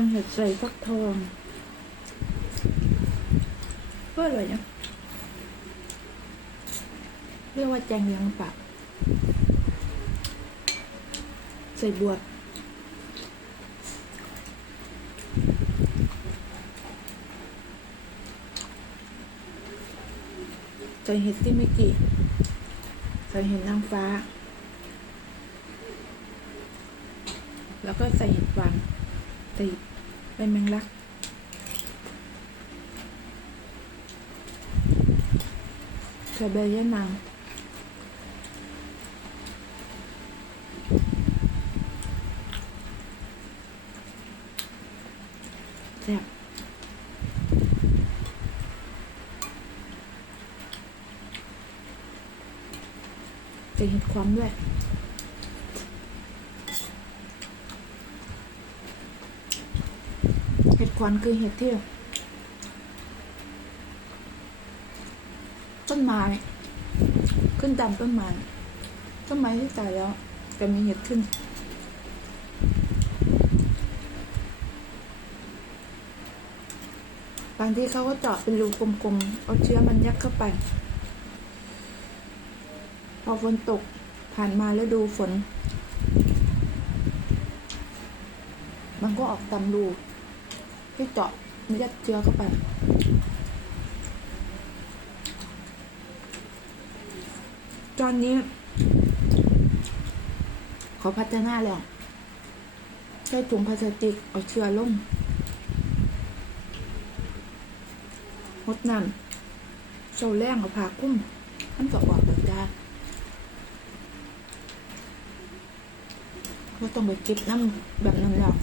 งเห็ดใส่ฟักทองก็อร่อยนะเรียกว่าแจงเลียงปากใส่บวบใส่เห็ดที่ไม่กี่ใส่เห็ดนางฟ้า แล้วก็ใส่เห็ดฟาง ใส่ใบแมงลักใส่ใบยนางแซ่บใส่เห็ดความด้วย เห็ด ควันคือเห็ดที่ต้นไม้ขึ้นตามต้นไม้ต้นไม้ที่ตายแล้วจะมีเห็ดขึ้น บางที่เขาก็เจาะเป็นรูกลมๆ เอาเชื้อมันยัดเข้าไป พอฝนตกผ่านมาแล้วดูฝน มันก็ออกตามรู ที่เจาะยัดเชื้อเข้าไปตอนนี้เขาพัฒนาแล้วใช้ถุงพลาสติกเอาเชื้อลงงดน้ำโซแรงเอาผ้าคุ้มมันก็ออกแบบได้ก็ต้องไปเก็บน้ำแบบนั้นแล้ว